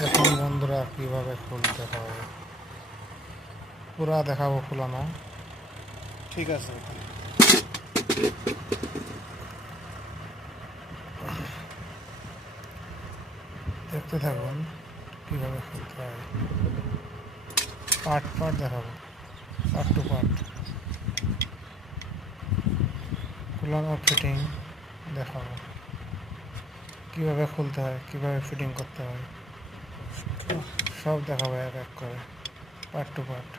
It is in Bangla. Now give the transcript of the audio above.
দেখুন বন্ধুরা কিভাবে খুলতে হয়, পুরা দেখাবো খোলানো। ঠিক আছে। দেখতে থাকুন কিভাবে খুলতে হয়, পার্ট পার্ট দেখাবো, পার্ট টু পার্ট। খোলানো ফিটিং দেখাবো, কিভাবে খুলতে হয়, কিভাবে ফিটিং করতে হয়, সব দেখাবো এক এক করে, পার্ট টু পার্ট।